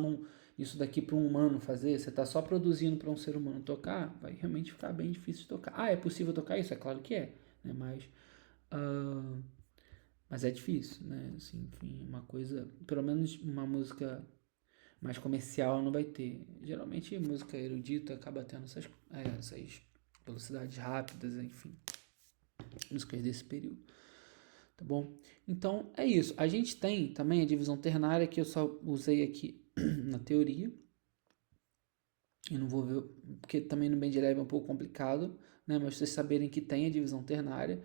isso daqui para um humano fazer, você está só produzindo para um ser humano tocar, vai realmente ficar bem difícil de tocar. Ah, é possível tocar isso? É claro que é, né? Mas é difícil, né? Assim, enfim, uma coisa, pelo menos uma música mais comercial não vai ter. Geralmente música erudita acaba tendo essas velocidades rápidas, enfim, músicas desse período, tá bom? Então é isso. A gente tem também a divisão ternária que eu só usei aqui na teoria. Eu não vou ver, porque também no BandLab é um pouco complicado, né? Mas vocês saberem que tem a divisão ternária.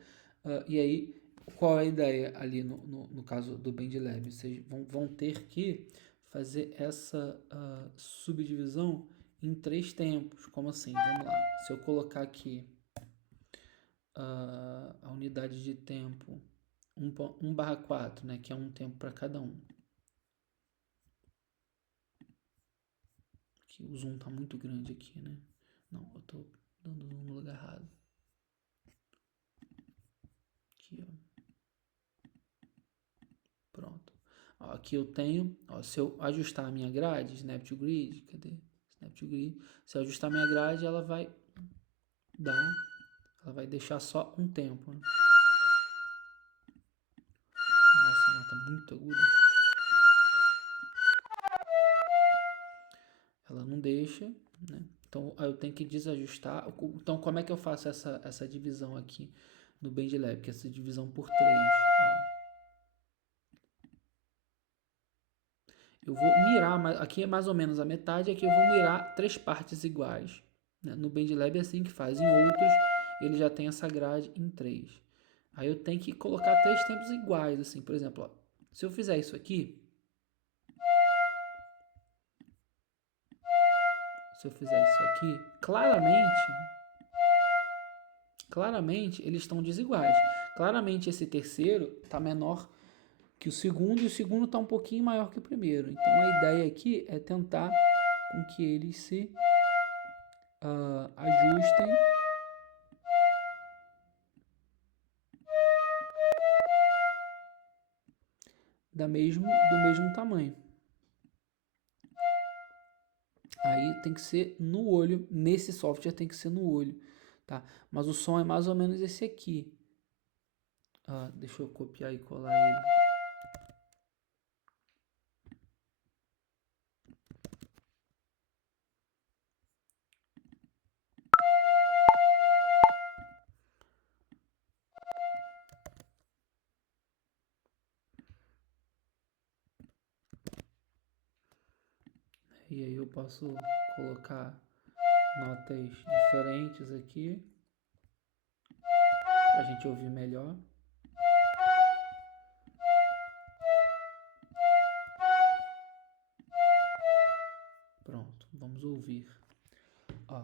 E aí, qual é a ideia ali no caso do BandLab? Vocês vão ter que fazer essa subdivisão em 3 tempos. Como assim? Vamos lá. Se eu colocar aqui a unidade de tempo 1/4, né? Que é um tempo para cada um. Aqui, o zoom tá muito grande aqui, né? Não, eu tô dando zoom no lugar errado. Aqui, ó. Pronto. Ó, aqui eu tenho, ó, se eu ajustar a minha grade, Snap to Grid, cadê? Snap to Grid. Se eu ajustar a minha grade, ela vai deixar só um tempo, né? Nossa, a nota muito aguda. Ela não deixa, né? Então eu tenho que desajustar. Então como é que eu faço essa divisão aqui no BandLab? Que é essa divisão por 3. Eu vou mirar, aqui é mais ou menos a metade, aqui eu vou mirar 3 partes iguais. Né? No BandLab é assim que faz. Em outros, ele já tem essa grade em 3. Aí eu tenho que colocar 3 tempos iguais, assim. Por exemplo, ó, se eu fizer isso aqui, claramente eles estão desiguais. Claramente esse terceiro está menor que o segundo e o segundo está um pouquinho maior que o primeiro. Então a ideia aqui é tentar com que eles se ajustem do mesmo tamanho. Aí tem que ser no olho, nesse software tem que ser no olho, tá? Mas o som é mais ou menos esse aqui. Deixa eu copiar e colar ele. E aí eu posso colocar notas diferentes aqui pra gente ouvir melhor. Vamos ouvir. Ó.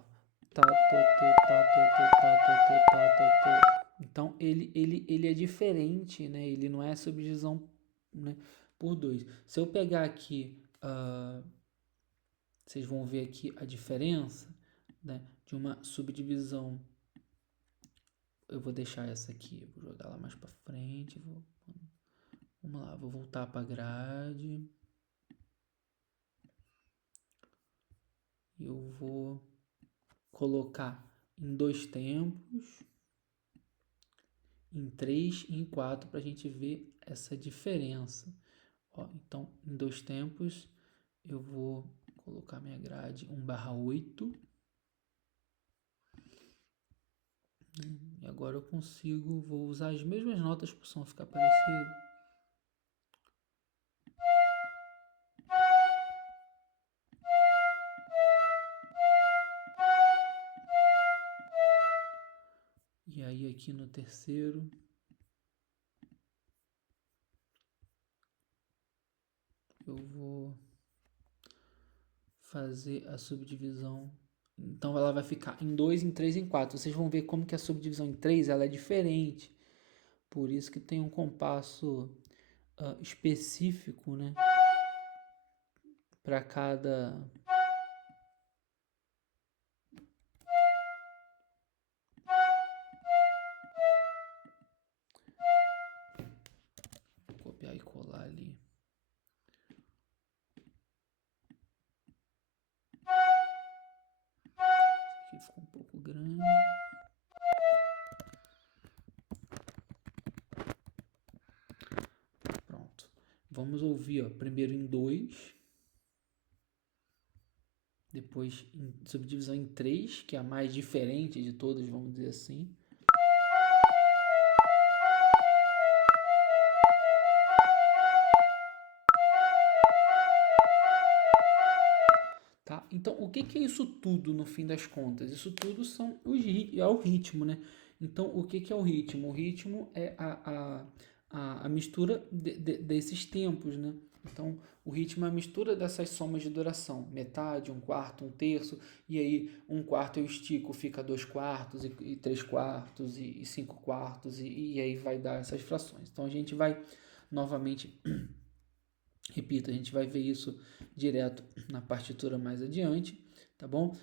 Tá, tô, te, tá, tô, te, tá, tô, te, tá, tô, te. Então, ele é diferente, né? Ele não é subdivisão, né, por 2. Se eu pegar aqui, vocês vão ver aqui a diferença, né, de uma subdivisão. Eu vou deixar essa aqui, vou jogar ela mais para frente. Vamos lá, vou voltar para a grade. Eu vou colocar em 2 tempos, em 3 e em 4 para a gente ver essa diferença. Ó, então, em 2 tempos, eu vou colocar minha grade 1/8. E agora eu consigo, vou usar as mesmas notas para o som ficar parecido. E aí aqui no terceiro, eu vou fazer a subdivisão. Então ela vai ficar em 2, em 3 e em 4. Vocês vão ver como que a subdivisão em 3 ela é diferente. Por isso que tem um compasso específico, né? Para cada... Vou copiar e colar ali. Esse aqui ficou um pouco grande. Pronto. Vamos ouvir, ó, primeiro em 2. Depois em subdivisão em 3, que é a mais diferente de todas, vamos dizer assim. Tá? Então, o que é isso tudo no fim das contas? Isso tudo é o ritmo, né? Então, o que é o ritmo? O ritmo é a mistura desses tempos, né? Então, o ritmo é a mistura dessas somas de duração. Metade, 1/4, 1/3, e aí 1/4 eu estico, fica 2/4, e 3/4, e 5/4, e aí vai dar essas frações. Então, a gente vai novamente... Repito, a gente vai ver isso direto na partitura mais adiante, tá bom?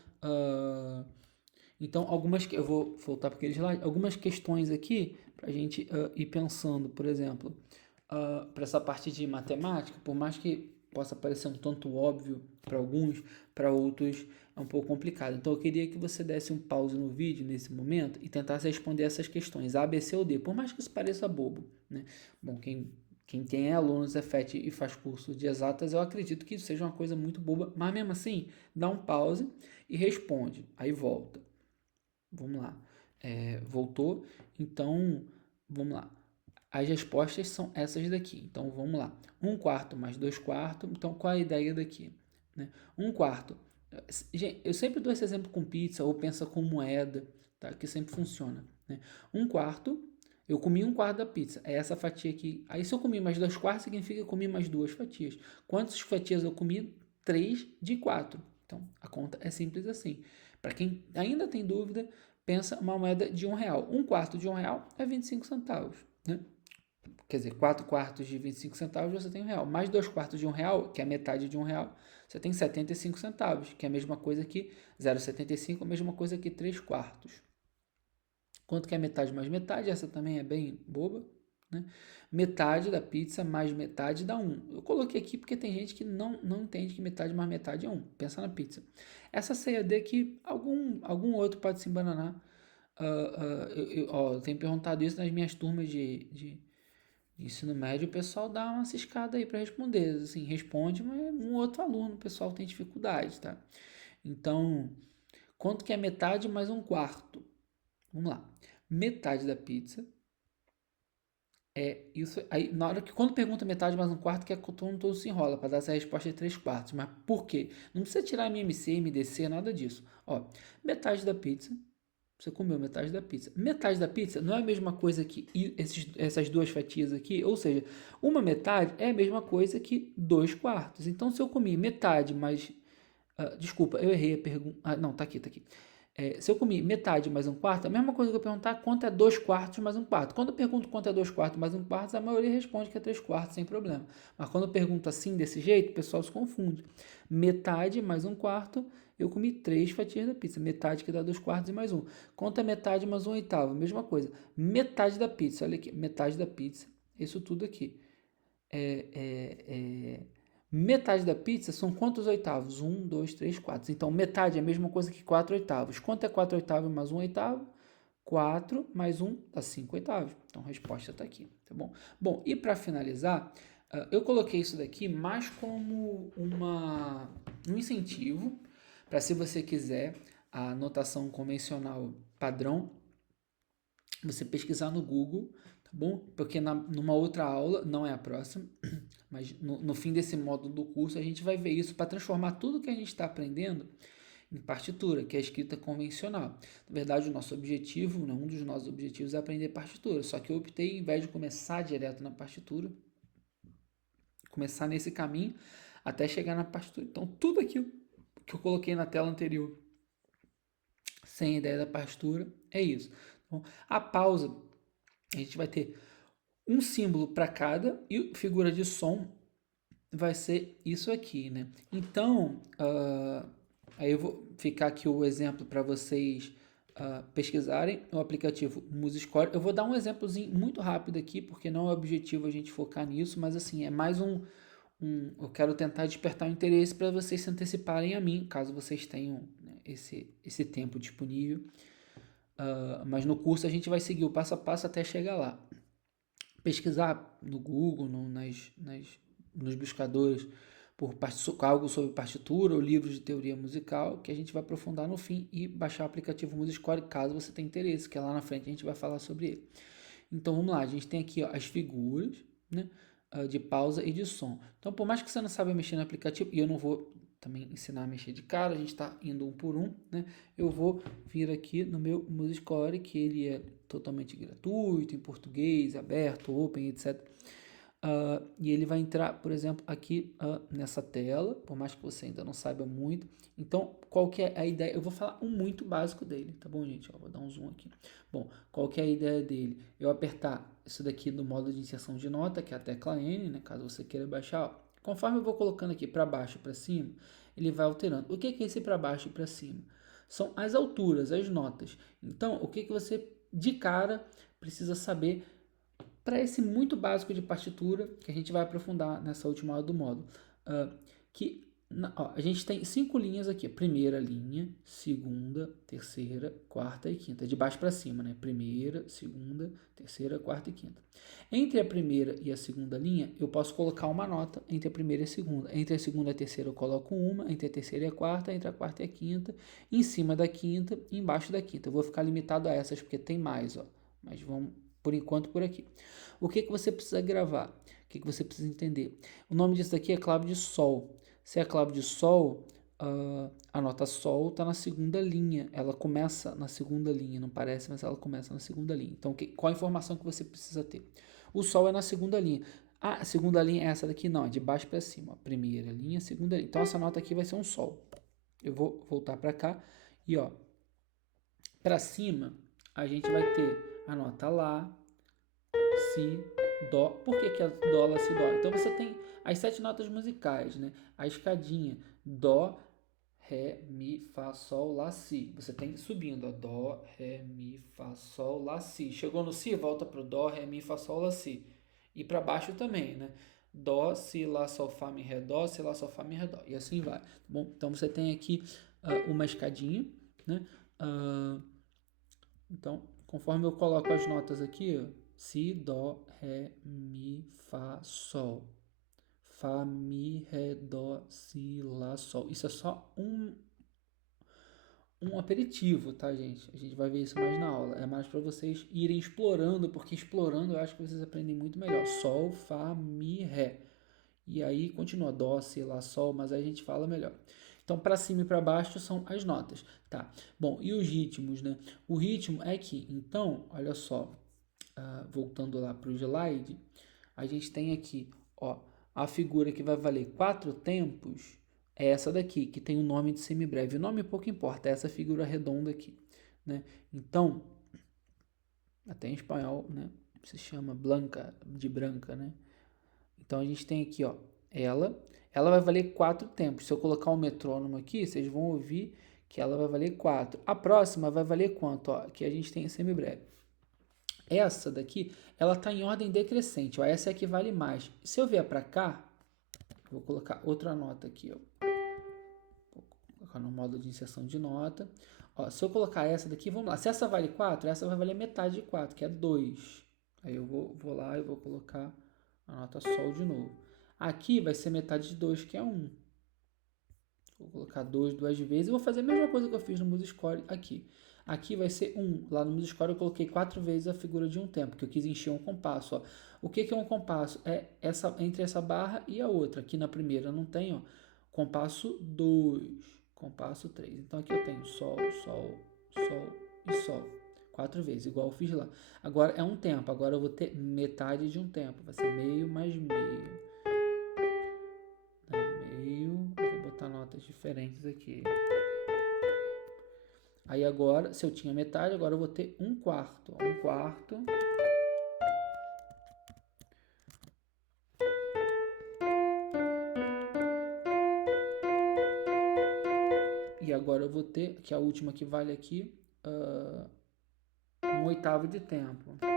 Então, eu vou voltar para aquele slide, algumas questões aqui para a gente ir pensando, por exemplo, para essa parte de matemática, por mais que possa parecer um tanto óbvio para alguns, para outros é um pouco complicado. Então, eu queria que você desse um pause no vídeo nesse momento e tentasse responder essas questões, A, B, C ou D, por mais que isso pareça bobo, né? Bom, quem é aluno do Cefet e faz curso de exatas, eu acredito que isso seja uma coisa muito boba, mas mesmo assim, dá um pause e responde, aí volta. Vamos lá. Voltou, então, vamos lá. As respostas são essas daqui, então vamos lá. 1/4 mais 2/4, então qual é a ideia daqui? Né? 1/4, gente, eu sempre dou esse exemplo com pizza ou pensa com moeda, tá? Que sempre funciona. Né? 1/4, eu comi 1/4 da pizza, é essa fatia aqui. Aí se eu comi mais 2/4, significa que eu comi mais 2 fatias. Quantas fatias eu comi? 3 de 4. Então a conta é simples assim. Para quem ainda tem dúvida, pensa uma moeda de R$1. 1/4 de R$1 é 25 centavos. Né? Quer dizer, 4/4 de 25 centavos você tem R$1. Mais 2/4 de R$1, que é a metade de R$1, você tem 75 centavos, que é a mesma coisa que 0,75, a mesma coisa que 3/4. Quanto que é metade mais metade? Essa também é bem boba. Né? Metade da pizza mais metade dá 1. Eu coloquei aqui porque tem gente que não entende que metade mais metade é 1. Pensa na pizza. Essa CAD aqui, algum outro pode se embananar. Eu tenho perguntado isso nas minhas turmas de ensino médio, o pessoal dá uma ciscada aí para responder. Assim, responde, mas um outro aluno, o pessoal tem dificuldade, tá? Então, quanto que é metade mais 1/4? Vamos lá. Metade da pizza é isso. Aí, na hora que quando pergunta metade mais 1/4, que é que todo se enrola para dar essa resposta de 3/4. Mas por quê? Não precisa tirar MMC, MDC, nada disso. Ó, metade da pizza. Você comeu metade da pizza. Metade da pizza não é a mesma coisa que essas duas fatias aqui. Ou seja, uma metade é a mesma coisa que 2/4. Então, se eu comi metade mais Desculpa, eu errei a pergunta. Não, tá aqui, tá aqui. Se eu comi metade mais um quarto, a mesma coisa que eu perguntar quanto é 2 quartos mais um quarto. Quando eu pergunto quanto é 2 quartos mais um quarto, a maioria responde que é 3 quartos, sem problema. Mas quando eu pergunto assim, desse jeito, o pessoal se confunde. Metade mais um quarto, eu comi 3 fatias da pizza. Metade que dá 2 quartos e mais um. Quanto é metade mais um oitavo? Mesma coisa. Metade da pizza, olha aqui, metade da pizza. Isso tudo aqui. é, é, é, Metade da pizza são quantos oitavos? 1, 2, 3, 4. Então, metade é a mesma coisa que 4 oitavos. Quanto é 4 oitavos mais 1 oitavo? 4 mais 1 dá 5 oitavos. Então, a resposta está aqui, tá bom? Bom, e para finalizar, eu coloquei isso daqui mais como um incentivo para, se você quiser a notação convencional padrão, você pesquisar no Google, tá bom? Porque numa outra aula, não é a próxima, mas no fim desse módulo do curso a gente vai ver isso para transformar tudo que a gente está aprendendo em partitura, que é a escrita convencional. Na verdade, o nosso objetivo, um dos nossos objetivos é aprender partitura, só que eu optei, em vez de começar direto na partitura, começar nesse caminho até chegar na partitura. Então, tudo aquilo que eu coloquei na tela anterior, sem ideia da partitura, é isso. Então, a pausa, a gente vai ter um símbolo para cada e figura de som vai ser isso aqui, né? Então, aí eu vou ficar aqui o exemplo para vocês pesquisarem o aplicativo MuseScore. Eu vou dar um exemplozinho muito rápido aqui, porque não é objetivo a gente focar nisso, mas assim, é mais eu quero tentar despertar o interesse para vocês se anteciparem a mim, caso vocês tenham, né, esse tempo disponível. Mas no curso a gente vai seguir o passo a passo até chegar lá. Pesquisar no Google, nos buscadores, por algo sobre partitura ou livros de teoria musical, que a gente vai aprofundar no fim, e baixar o aplicativo MuseScore caso você tenha interesse, que lá na frente a gente vai falar sobre ele. Então vamos lá, a gente tem aqui, ó, as figuras, né, de pausa e de som. Então, por mais que você não saiba mexer no aplicativo, e eu não vou também ensinar a mexer de cara, a gente está indo um por um, né? Eu vou vir aqui no meu MuseScore, que ele é totalmente gratuito, em português, aberto, open, etc. E ele vai entrar, por exemplo, aqui nessa tela, por mais que você ainda não saiba muito. Então, qual que é a ideia? Eu vou falar um muito básico dele, tá bom, gente? Vou dar um zoom aqui. Bom, qual que é a ideia dele? Eu apertar isso daqui no modo de inserção de nota, que é a tecla N, né? Caso você queira baixar, ó. Conforme eu vou colocando aqui para baixo e para cima, ele vai alterando. O que é esse para baixo e para cima? São as alturas, as notas. Então, o que você de cara precisa saber para esse muito básico de partitura, que a gente vai aprofundar nessa última aula do módulo. A gente tem 5 linhas aqui. Primeira linha, segunda, terceira, quarta e quinta. De baixo para cima, né? Primeira, segunda, terceira, quarta e quinta. Entre a primeira e a segunda linha, eu posso colocar uma nota entre a primeira e a segunda. Entre a segunda e a terceira eu coloco uma, entre a terceira e a quarta, entre a quarta e a quinta, em cima da quinta e embaixo da quinta. Eu vou ficar limitado a essas porque tem mais, ó. Mas vamos, por enquanto, por aqui. O que você precisa gravar? O que você precisa entender? O nome disso daqui é clave de sol. Se é clave de sol, a nota sol está na segunda linha. Ela começa na segunda linha, não parece, mas ela começa na segunda linha. Então, qual a informação que você precisa ter? O sol é na segunda linha. A segunda linha é essa daqui? Não, é de baixo para cima. Primeira linha, segunda linha. Então, essa nota aqui vai ser um sol. Eu vou voltar para cá e, ó, para cima, a gente vai ter a nota lá, si, dó. Por que é dó, lá, si, dó? Então você tem as 7 notas musicais, né? A escadinha dó, ré, mi, fá, sol, lá, si. Você tem subindo, ó, dó, ré, mi, fá, sol, lá, si. Chegou no si, volta pro dó, ré, mi, fá, sol, lá, si. E para baixo também, né? Dó, si, lá, sol, fá, mi, ré, dó, si, lá, sol, fá, mi, ré, dó. E assim vai. Bom, então você tem aqui uma escadinha, né? Então, conforme eu coloco as notas aqui, ó, si, dó, ré, mi, fá, sol. Fá, mi, ré, dó, si, lá, sol. Isso é só um aperitivo, tá, gente? A gente vai ver isso mais na aula. É mais para vocês irem explorando, porque explorando eu acho que vocês aprendem muito melhor. Sol, fá, mi, ré. E aí continua dó, si, lá, sol, mas aí a gente fala melhor. Então, para cima e para baixo são as notas, tá? Bom, e os ritmos, né? O ritmo é que, então, olha só, voltando lá para o slide, a gente tem aqui, ó, a figura que vai valer 4 tempos é essa daqui, que tem o nome de semibreve. O nome pouco importa, é essa figura redonda aqui, né? Então, até em espanhol, né, se chama blanca, de branca, né? Então a gente tem aqui, ó, ela vai valer 4 tempos. Se eu colocar um metrônomo aqui, vocês vão ouvir que ela vai valer 4. A próxima vai valer quanto? Ó, aqui a gente tem semibreve. Essa daqui, ela está em ordem decrescente, ó, essa é a que vale mais. Se eu vier para cá, vou colocar outra nota aqui, ó. Vou colocar no modo de inserção de nota. Ó, se eu colocar essa daqui, vamos lá. Se essa vale 4, essa vai valer metade de 4, que é 2. Aí eu vou lá e vou colocar a nota Sol de novo. Aqui vai ser metade de 2, que é 1. Vou colocar 2 duas vezes. E vou fazer a mesma coisa que eu fiz no MuseScore aqui. Aqui vai ser 1. Lá no MuseScore eu coloquei 4 vezes a figura de um tempo, que eu quis encher um compasso. Ó. O que é um compasso? É entre essa barra e a outra. Aqui na primeira não tem, ó. Compasso 2, compasso 3. Então aqui eu tenho Sol, Sol, Sol e Sol. 4 vezes, igual eu fiz lá. Agora é um tempo. Agora eu vou ter metade de um tempo. Vai ser meio mais meio. Meio. Eu vou botar notas diferentes aqui. Aí agora, se eu tinha metade, agora eu vou ter um quarto. Um quarto. E agora eu vou ter, que é a última que vale aqui, um oitavo de tempo. Eu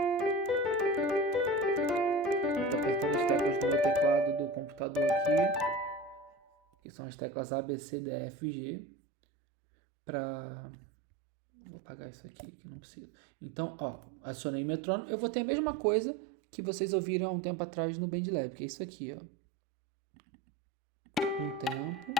estou apertando as teclas do meu teclado do computador aqui, que são as teclas A, B, C, D, E, F, G, para... Vou apagar isso aqui, que não precisa. Então, ó, acionei o metrônomo. Eu vou ter a mesma coisa que vocês ouviram há um tempo atrás no BandLab, que é isso aqui, ó. Um tempo,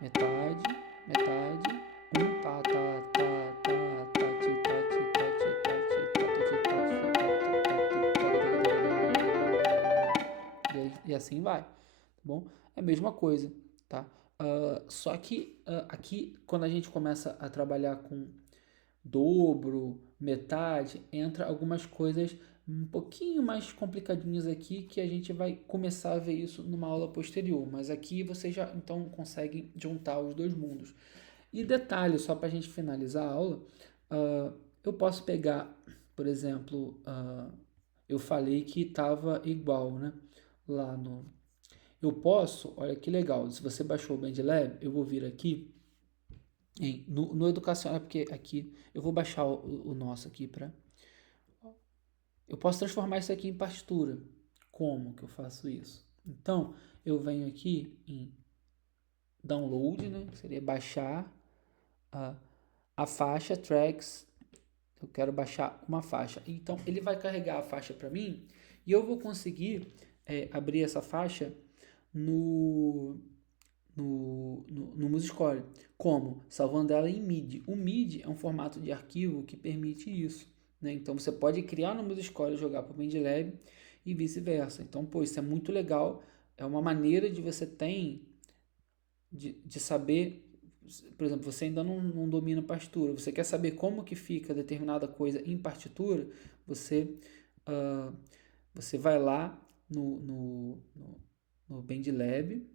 metade, metade, um tá, tá, tá, tá, tá, ti, tá, ti, tá, ti, tá, ti, tá, ti, tá, ti, tá, ti, e assim vai, tá bom? É a mesma coisa, tá? Só que aqui, quando a gente começa a trabalhar com dobro, metade, entra algumas coisas um pouquinho mais complicadinhas aqui que a gente vai começar a ver isso numa aula posterior, mas aqui vocês já então conseguem juntar os dois mundos. E detalhe, só para a gente finalizar a aula, eu posso pegar, por exemplo, eu falei que estava igual, né? Lá no... Eu posso, olha que legal, se você baixou o BandLab, eu vou vir aqui no educacional, porque aqui eu vou baixar o nosso aqui para. Eu posso transformar isso aqui em partitura. Como que eu faço isso? Então eu venho aqui em download, né? Seria baixar a faixa tracks. Eu quero baixar uma faixa. Então ele vai carregar a faixa para mim e eu vou conseguir abrir essa faixa no MuseScore. Como? Salvando ela em MIDI. O MIDI é um formato de arquivo que permite isso. Né? Então você pode criar no MuseScore e jogar para o BandLab e vice-versa. Então, pô, isso é muito legal. É uma maneira de você ter de saber, por exemplo, você ainda não domina partitura, você quer saber como que fica determinada coisa em partitura, você vai lá no BandLab,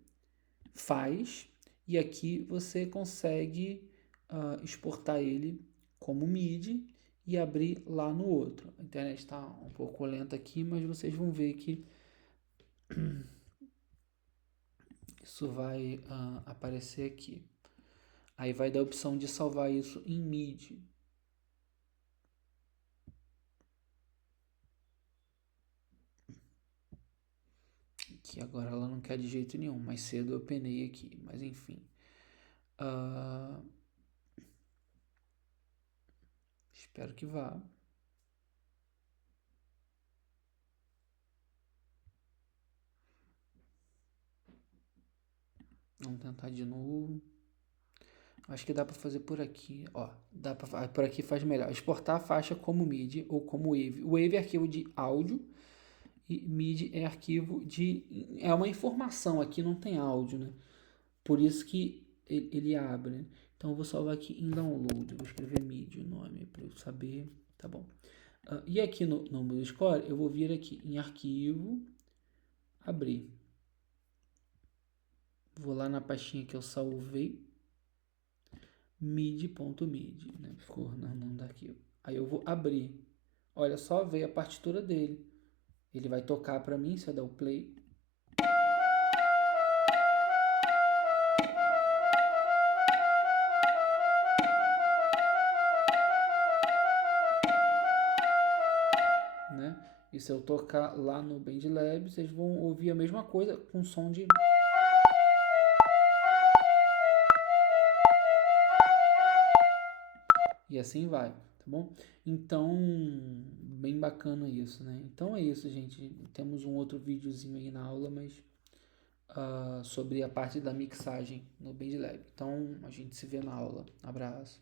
faz, e aqui você consegue exportar ele como MIDI e abrir lá no outro. A internet está um pouco lenta aqui, mas vocês vão ver que isso vai aparecer aqui. Aí vai dar a opção de salvar isso em MIDI. Que agora ela não quer de jeito nenhum. Mais cedo eu penei aqui, mas enfim. Espero que vá. Vamos tentar de novo. Acho que dá para fazer por aqui, ó. Dá para por aqui faz melhor. Exportar a faixa como MIDI ou como WAV. O WAV é arquivo de áudio e MIDI é arquivo é uma informação. Aqui não tem áudio, né? Por isso que ele abre. Né? Então eu vou salvar aqui em download. Vou escrever MIDI o nome para eu saber, tá bom? E aqui no MuseScore eu vou vir aqui em arquivo, abrir. vou lá na pastinha que eu salvei, midi.midi, né? Ficou não daqui. Aí eu vou abrir. Olha só, veio a partitura dele. Ele vai tocar para mim, se eu der o play. Né? E se eu tocar lá no BandLab, vocês vão ouvir a mesma coisa com som de... E assim vai, tá bom? Então, bem bacana isso, né? Então é isso, gente. Temos um outro videozinho aí na aula, mas sobre a parte da mixagem no BandLab. Então, a gente se vê na aula. Abraço.